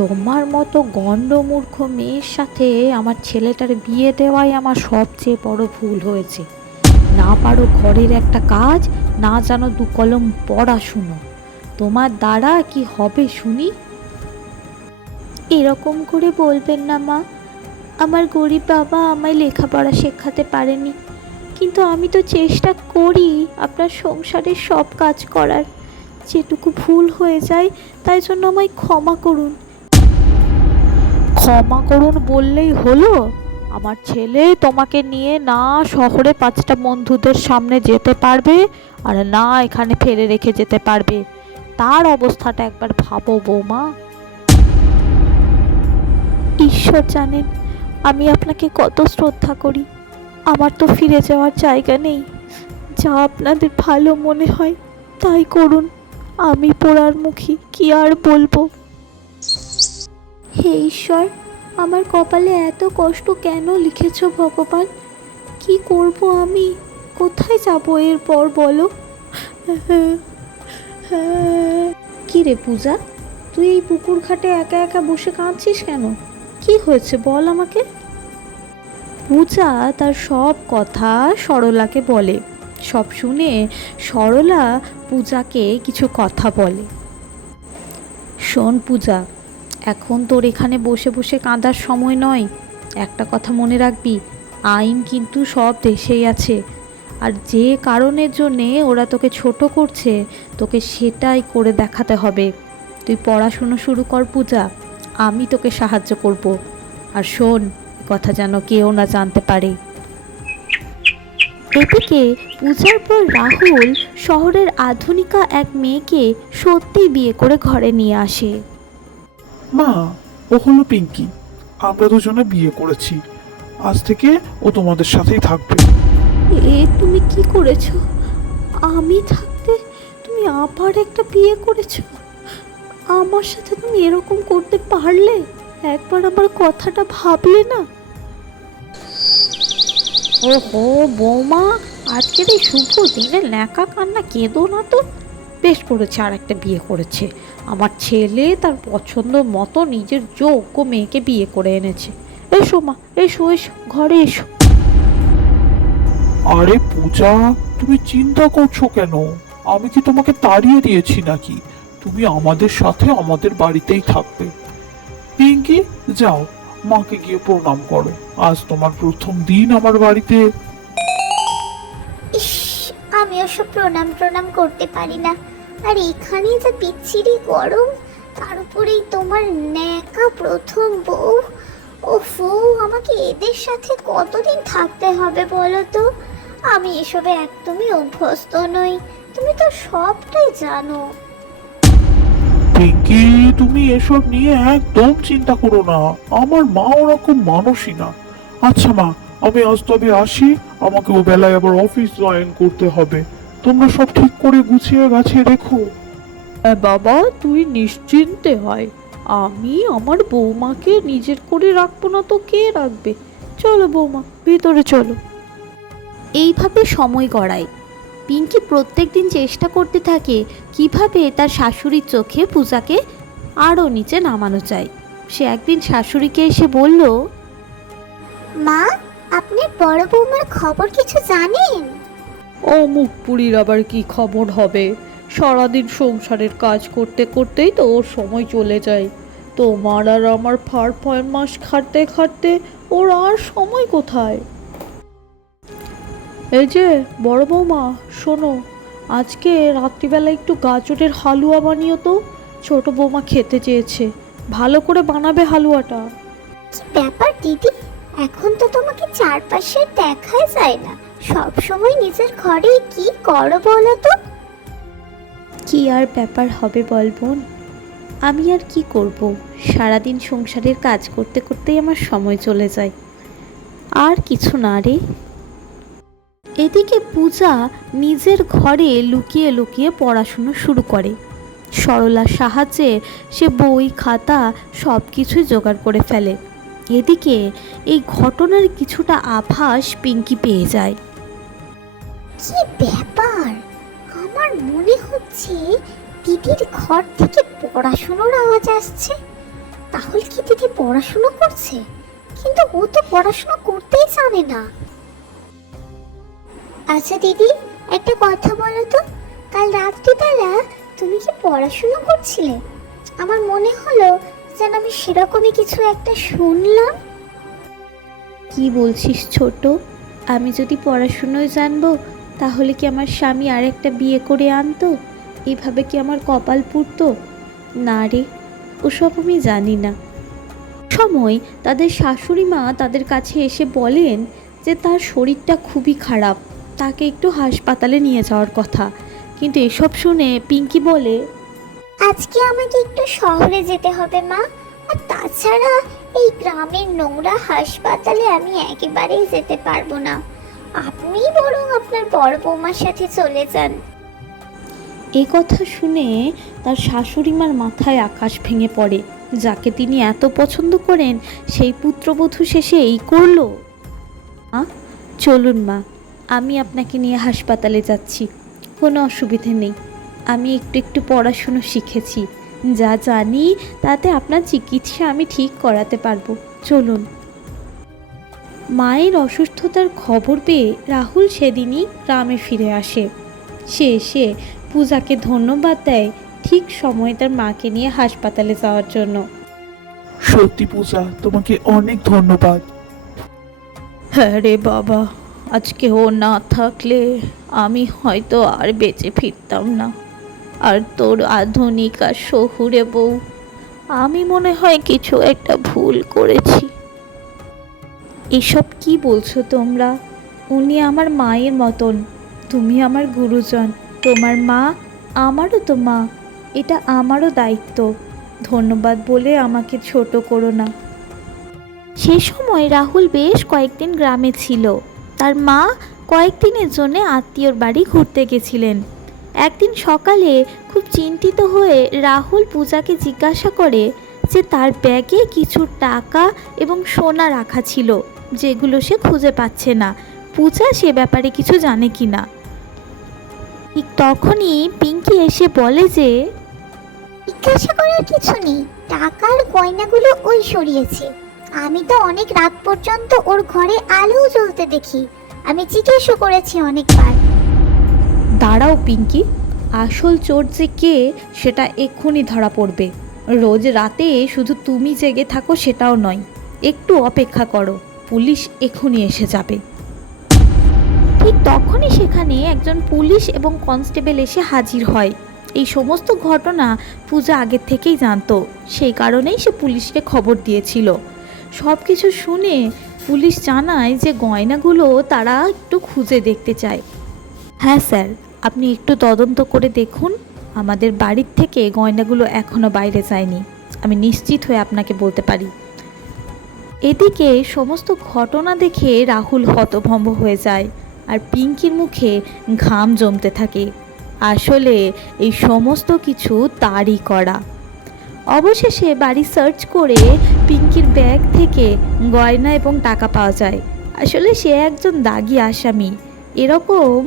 তোমার মতো গণ্ডমূর্খ মেয়ের সাথে আমার ছেলেটার বিয়ে দেওয়াই আমার সবচেয়ে বড় ভুল হয়েছে। না পারো ঘরের একটা কাজ, না জানো দু কলম পড়াশুনো। তোমার দ্বারা কি হবে শুনি? এরকম করে বলবেন না মা। আমার গরিব বাবা আমায় লেখাপড়া শেখাতে পারেনি, কিন্তু আমি তো চেষ্টা করি আপনার সংসারের সব কাজ করার। যেটুকু ভুল হয়ে যায় তাই জন্য আমায় ক্ষমা করুন। ক্ষমা করুন বললেই হলো? আমার ছেলে তোমাকে নিয়ে না শহরে 5টা বন্ধুদের সামনে যেতে পারবে, আর না এখানে ফেলে রেখে যেতে পারবে। তার অবস্থাটা একবার ভাবো বৌমা। ঈশ্বর জানেন আমি আপনাকে কত শ্রদ্ধা করি। আমার তো ফিরে যাওয়ার জায়গা নেই। যা আপনাদের ভালো মনে হয় তাই করুন। আমি পোড়ার মুখী, কি আর বলবো। হে ঈশ্বর, আমার কপালে এত কষ্ট কেন লিখেছ ভগবান? কি করব আমি? কোথায় যাব এরপর বলো? কি রে পূজা, তুই এই পুকুর ঘাটে একা একা বসে কাঁদছিস কেন? কি হয়েছে বল আমাকে। পূজা তার সব কথা সরলাকে বলে। সব শুনে সরলা পূজাকে কিছু কথা বলে। শোন পূজা, এখন তোর এখানে বসে বসে কাঁদার সময় নয়। একটা কথা মনে রাখবি, আইন কিন্তু সব দেশেই আছে। আর যে কারণের জন্যে ওরা তোকে ছোট করছে, তোকে সেটাই করে দেখাতে হবে। তুই পড়াশুনো শুরু কর পূজা, আমি তোকে সাহায্য করব। আর শোন, কথা যেন কেউ না জানতে পারে। এদিকে পূজার পর রাহুল শহরের আধুনিকা এক মেয়েকে সত্যিই বিয়ে করে ঘরে নিয়ে আসে। মা, ও হলো পিঙ্কি। আমরা দুজনে বিয়ে করেছি। আজ থেকে ও তোমাদের সাথেই থাকবে। তুমি কি করেছো? আমি থাকতে তুমি আবার একটা বিয়ে করেছো? আমার সাথে তুমি এরকম করতে পারলে? একবার আমার কথাটা ভাবলে না? ওহো বৌমা, আজকের এই শুভ দিনে ন্যাকা কান্না কেঁদো না তো। বেশ করেছে, আর একটা বিয়ে করেছে। আমার ছেলে তার পছন্দ মতো নিজের যোগ্য মেয়েকে বিয়ে করে এনেছে। এসো মা, এসো এসো, ঘরে এসো। আরে পূজা, তুমি চিন্তা করছো কেন? আমি কি তোমাকে তাড়িয়ে দিয়েছি নাকি? তুমি আমাদের সাথে আমাদের বাড়িতেই থাকবে। পিঙ্কি, যাও, মাকে গিয়ে প্রণাম করো। আজ তোমার প্রথম দিন আমার বাড়িতে। ইস, আমি ওসব প্রণাম প্রণাম করতে পারি না। আর এখানে যা বিচ্ছিরি গরম, তার উপরেই তোমার ন্যাকা প্রথম বউ। ওফো, আমাকে এদের সাথে কতদিন থাকতে হবে বলো তো? আমি এসবে একদমই অভ্যস্ত নই। তুমি তো সবটাই জানো। পিঙ্কি, তুমি এসব নিয়ে একদম চিন্তা করো না। আমার মা ওরকম মানুষই না। আচ্ছা মা, আমি আজ তবে আসি। আমাকে ও বেলায় আবার অফিস জয়েন করতে হবে। তোমরা সব ঠিক করে গুছিয়ে গাছিয়ে রেখো। বাবা, তুই নিশ্চিন্তে হয়। আমি আমার বৌমাকে নিজের করে রাখবো না তো কে রাখবে? চলো বৌমা, ভেতরে চলো। এইভাবে সময় গড়ায়। পিঙ্কি প্রত্যেক দিন চেষ্টা করতে থাকে কিভাবে তার শাশুড়ির চোখে পূজাকে আরও নিচে নামানো যায়। সে একদিন শাশুড়িকে এসে বলল, মা, আপনার বড় বৌমার খবর কিছু জানেন? ও মুখপুরীর আবার কি খবর হবে? সারাদিন সংসারের কাজ করতে করতেই তো ওর সময় চলে যায়। তোমার আর আমার ফার মাস খাটতে খাটতে ওর আর সময় কোথায়? এই যে বড় বৌমা, শোনো, আজকে রাত্রিবেলা একটু গাজরের হালুয়া বানিও তো। ছোট বৌমা খেতে চেয়েছে। ভালো করে বানাবে হালুয়াটা। কি ব্যাপার দিদি, এখন তো তোমাকে চারপাশে দেখাই যায় না। সব সময় নিজের ঘরে কি করো বলো তো? কি আর ব্যাপার হবে বল বোন? আমি আর কি করব? সারাদিন সংসারের কাজ করতে করতেই আমার সময় চলে যায়। আর কিছু না রে। এদিকে পূজা নিজের ঘরে লুকিয়ে লুকিয়ে পড়াশুনো শুরু করে। সরলার সাহায্যে সে বই খাতা সব কিছুই জোগাড় করে ফেলে। এদিকে এই ঘটনার কিছুটা আভাস পিঙ্কি পেয়ে যায়। কি ব্যাপার, আমার মনে হচ্ছে দিদির ঘর থেকে পড়াশোনার আওয়াজ আসছে। তাহলে কি দিদি পড়াশোনা করছে? কিন্তু ও তো পড়াশোনা করতেই জানে না। আচ্ছা দিদি, একটা কথা বলো তো, কাল রাত্রিবেলা তুমি কি পড়াশোনা করছিলে? আমার মনে হলো যেন আমি সেরকমই কিছু একটা শুনলাম। কি বলছিস ছোট? আমি যদি পড়াশুনোয় জানবো তাহলে কি আমার স্বামী আর একটা বিয়ে করে আনতো? এভাবে কি আমার কপাল পুড়তো? না রে, ওসব আমি জানি না। সময় তাদের শাশুড়ি মা তাদের কাছে এসে বলেন যে তার শরীরটা খুবই খারাপ, তাকে একটু হাসপাতালে নিয়ে যাওয়ার কথা। কিন্তু এসব শুনে পিঙ্কি বলে, আজকে আমাকে একটু শহরে যেতে হবে মা, আর তাছাড়া এই গ্রামের নোংরা হাসপাতালে আমি একেবারেই যেতে পারবো না। আপনি বরং আপনার বড় বৌমার সাথে চলে যান। এ কথা শুনে তার শাশুড়িমার মাথায় আকাশ ভেঙে পড়ে। যাকে তিনি এত পছন্দ করেন সেই পুত্রবধূ শেষে এই করলো। মা, চলুন মা, আমি আপনাকে নিয়ে হাসপাতালে যাচ্ছি, কোনো অসুবিধে নেই। আমি একটু একটু পড়াশুনো শিখেছি, যা জানি তাতে আপনার চিকিৎসা আমি ঠিক করাতে পারবো, চলুন। মায়ের অসুস্থতার খবর পেয়ে রাহুল সেদিনই গ্রামে ফিরে আসে। সে এসে পূজাকে ধন্যবাদ দেয় ঠিক সময় তার মাকে নিয়ে হাসপাতালে যাওয়ার জন্য। সত্যি পূজা, তোমাকে অনেক ধন্যবাদ। হ্যাঁ রে বাবা, আজকে ও না থাকলে আমি হয়তো আর বেঁচে ফিরতাম না। আর তোর আধুনিক আর শহুরে বউ, আমি মনে হয় কিছু একটা ভুল করেছি। এসব কি বলছো তোমরা? উনি আমার মায়ের মতন, তুমি আমার গুরুজন, তোমার মা আমারও তো মা, এটা আমারও দায়িত্ব। ধন্যবাদ বলে আমাকে ছোট করো না। সে সময় রাহুল বেশ কয়েকদিন গ্রামে ছিল। তার মা কয়েকদিনের জন্য আত্মীয়র বাড়ি ঘুরতে গেছিলেন। একদিন সকালে খুব চিন্তিত হয়ে রাহুল পূজাকে জিজ্ঞাসা করে যে তার ব্যাগে কিছু টাকা এবং সোনা রাখা ছিল, যেগুলো সে খুঁজে পাচ্ছে না। পূজা সে ব্যাপারে কিছু জানে কি না। ঠিক তখনই পিঙ্কি এসে বলে যে জিজ্ঞাসা করার কিছু নেই, টাকার গয়নাগুলো ওই সরিয়েছে। আমি তো অনেক রাত পর্যন্ত ওর ঘরে আলো জ্বলতে দেখি, আমি জিজ্ঞাসা করেছি অনেকবার। দাঁড়াও পিঙ্কি, আসল চোর যে কে সেটা এক্ষুনি ধরা পড়বে। রোজ রাতে শুধু তুমি জেগে থাকো সেটাও নয়, একটু অপেক্ষা করো, পুলিশ এক্ষুনি এসে যাবে। ঠিক তখনই সেখানে একজন পুলিশ এবং কনস্টেবল এসে হাজির হয়। এই সমস্ত ঘটনা পূজা আগের থেকেই জানতো, সেই কারণেই সে পুলিশকে খবর দিয়েছিল। সব কিছু শুনে পুলিশ জানায় যে গয়নাগুলো তারা একটু খুঁজে দেখতে চায়। হ্যাঁ স্যার, আপনি একটু তদন্ত করে দেখুন, আমাদের বাড়ির থেকে গয়নাগুলো এখনও বাইরে যায়নি, আমি নিশ্চিত হয়ে আপনাকে বলতে পারি। এদিকে সমস্ত ঘটনা দেখে রাহুল হতভম্ব হয়ে যায় আর পিঙ্কির মুখে ঘাম জমতে থাকে। আসলে এই সমস্ত কিছু তারই করা। অবশেষে বাড়ি সার্চ করে পিঙ্কির ব্যাগ থেকে গয়না এবং টাকা পাওয়া যায়। আসলে সে একজন দাগী আসামি। এরকম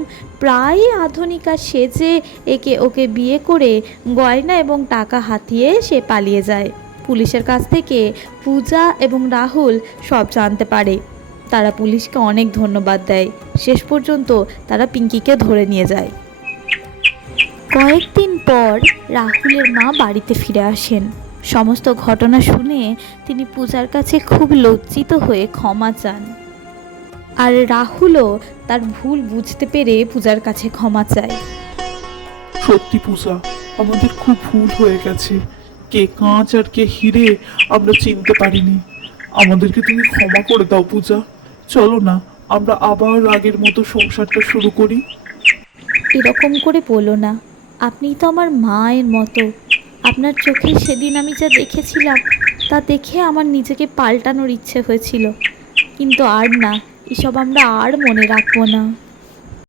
প্রায় আধুনিকা সেজে একে ওকে বিয়ে করে গয়না এবং টাকা হাতিয়ে সে পালিয়ে যায়। পুলিশের কাছ থেকে পূজা এবং রাহুল সব জানতে পারে। তারা পুলিশকে অনেক ধন্যবাদ দেয়। শেষ পর্যন্ত তারা পিঙ্কিকে ধরে নিয়ে যায়। কয়েকদিন পর রাহুলের মা বাড়িতে ফিরে আসেন। সমস্ত ঘটনা শুনে তিনি পূজার কাছে খুব লজ্জিত হয়ে ক্ষমা চান। আর রাহুলও তার ভুল বুঝতে পেরে পূজার কাছে ক্ষমা চায়। সত্যি পূজা, আমাদের খুব ভুল হয়ে গেছে। কে কাঁচ আর কে হিরে আমরা চিনতে পারিনি। আমাদেরকে তুমি ক্ষমা করে দাও পূজা। চলো না, আমরা আবার আগের মতো সংসারটা শুরু করি। এরকম করে বলো না, আপনি তো আমার মায়ের মতো। আপনার চোখে সেদিন আমি যা দেখেছিলাম তা দেখে আমার নিজেকে পাল্টানোর ইচ্ছে হয়েছিল, কিন্তু আর না, এসব আমরা আর মনে রাখবো না।